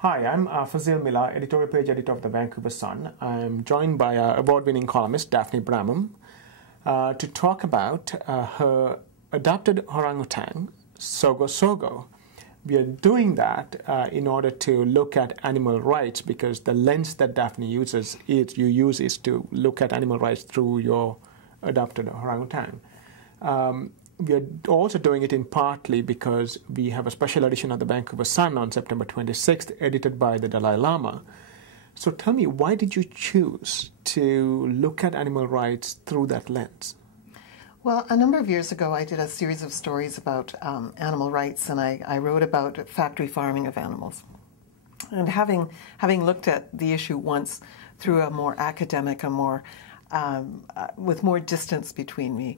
Hi, I'm Fazil Mihlar, editorial page editor of the Vancouver Sun. I'm joined by award-winning columnist Daphne Bramham to talk about her adopted orangutan, Sogo Sogo. We are doing that in order to look at animal rights, because the lens that Daphne uses is to look at animal rights through your adopted orangutan. We are also doing it in partly because we have a special edition of the Vancouver Sun on September 26th, edited by the Dalai Lama. So tell me, why did you choose to look at animal rights through that lens? Well, a number of years ago, I did a series of stories about animal rights, and I wrote about factory farming of animals. And having looked at the issue once through a more academic, with more distance between me,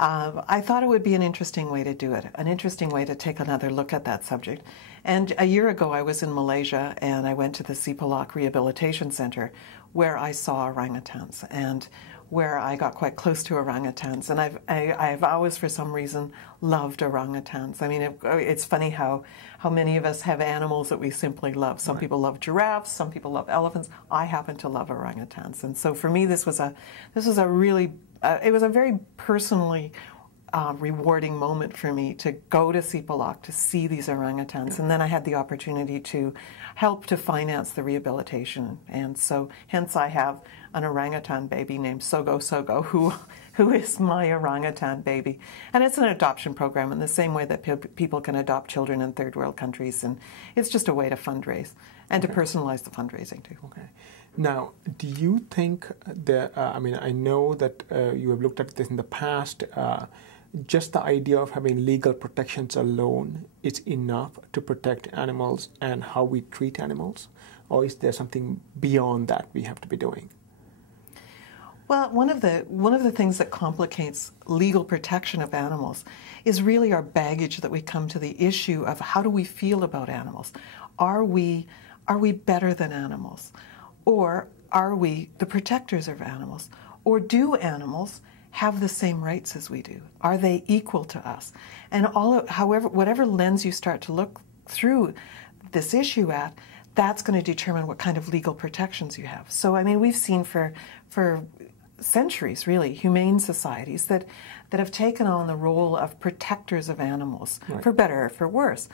I thought it would be an interesting way to do it, an interesting way to take another look at that subject. And a year ago, I was in Malaysia, and I went to the Sipalak Rehabilitation Center, where I saw orangutans and where I got quite close to orangutans. And I've always, for some reason, loved orangutans. I mean, it's funny how many of us have animals that we simply love. Some people love giraffes, some people love elephants. I happen to love orangutans. And so for me, this was a really it was a very personally rewarding moment for me to go to Sipalak to see these orangutans. And then I had the opportunity to help to finance the rehabilitation. And so hence I have an orangutan baby named Sogo Sogo, who is my orangutan baby. And it's an adoption program in the same way that people can adopt children in third world countries. And it's just a way to fundraise and to personalize the fundraising too. Okay. Now, do you think that, I know that you have looked at this in the past, just the idea of having legal protections alone is enough to protect animals and how we treat animals? Or is there something beyond that we have to be doing? Well, one of the things that complicates legal protection of animals is really our baggage that we come to the issue of how do we feel about animals? Are we better than animals? Or are we the protectors of animals? Or do animals have the same rights as we do? Are they equal to us? And whatever lens you start to look through this issue at, that's going to determine what kind of legal protections you have. So, I mean, we've seen for centuries, really, humane societies that have taken on the role of protectors of animals, right, for better or for worse.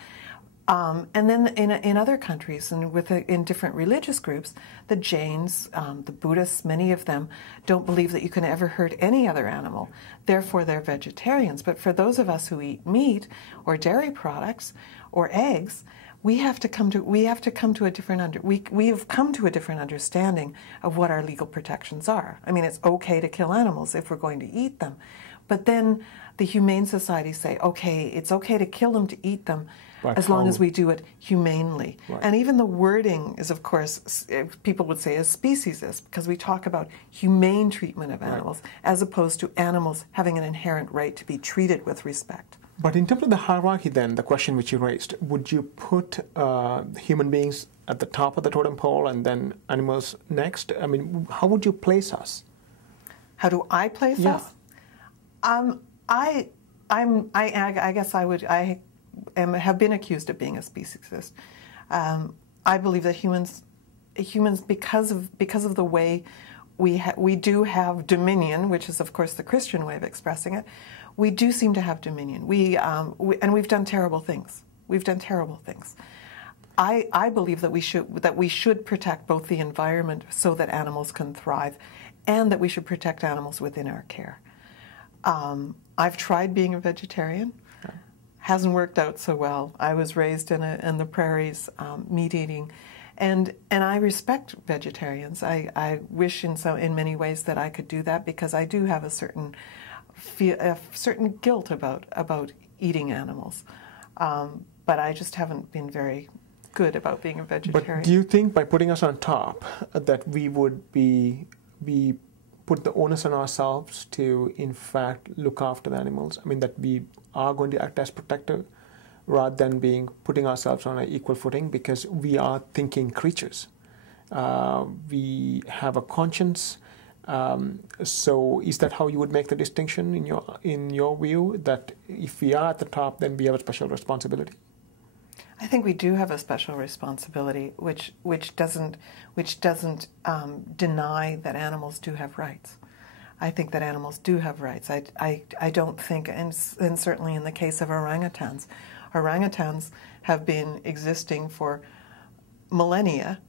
And then in other countries and in different religious groups, the Jains, the Buddhists, many of them don't believe that you can ever hurt any other animal. Therefore, they're vegetarians. But for those of us who eat meat or dairy products or eggs, we have come to a different understanding of what our legal protections are. I mean, it's okay to kill animals if we're going to eat them, but then the humane societies say, okay, it's okay to kill them, to eat them, as long as we do it humanely. Right. And even the wording is, of course, people would say, is speciesist, because we talk about humane treatment of animals, right, as opposed to animals having an inherent right to be treated with respect. But in terms of the hierarchy then, the question which you raised, would you put human beings at the top of the totem pole and then animals next? I mean, how would you place us? How do I place us? I guess I have been accused of being a speciesist. I believe that humans, because of the way we do have dominion, which is of course the Christian way of expressing it, we do seem to have dominion. And we've done terrible things. We've done terrible things. I believe that we should protect both the environment so that animals can thrive, and that we should protect animals within our care. I've tried being a vegetarian. Hasn't worked out so well. I was raised in the prairies, meat eating, and I respect vegetarians. I wish in many ways that I could do that, because I do have a certain guilt about eating animals, but I just haven't been very good about being a vegetarian. But do you think by putting us on top that we would put the onus on ourselves to, in fact, look after the animals? I mean, that we are going to act as protector rather than putting ourselves on an equal footing, because we are thinking creatures. We have a conscience. So is that how you would make the distinction in your view, that if we are at the top, then we have a special responsibility? I think we do have a special responsibility, which doesn't deny that animals do have rights. I think that animals do have rights. I don't think, and certainly in the case of orangutans have been existing for millennia,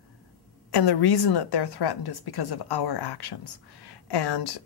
and the reason that they're threatened is because of our actions. And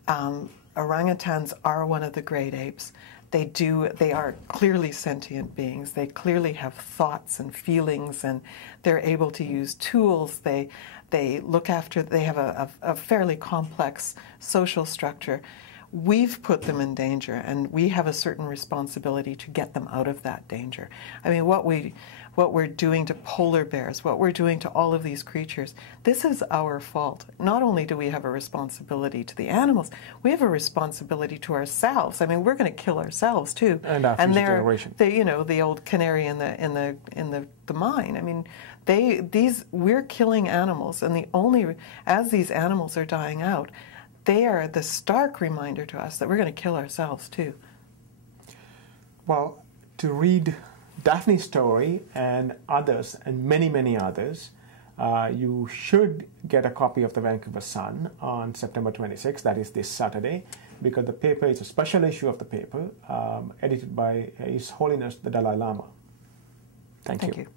orangutans are one of the great apes. They are clearly sentient beings. They clearly have thoughts and feelings, and they're able to use tools. They have a fairly complex social structure. We've put them in danger, and we have a certain responsibility to get them out of that danger. I mean, what we're doing to polar bears, what we're doing to all of these creatures, this is our fault. Not only do we have a responsibility to the animals, we have a responsibility to ourselves. I mean, we're going to kill ourselves too. And our future generation. The old canary in the mine. I mean, we're killing animals, and as these animals are dying out, they are the stark reminder to us that we're going to kill ourselves too. Well, to read Daphne's story and others, and many, many others, you should get a copy of the Vancouver Sun on September 26th, that is this Saturday, because the paper is a special issue of the paper, edited by His Holiness the Dalai Lama. Thank you.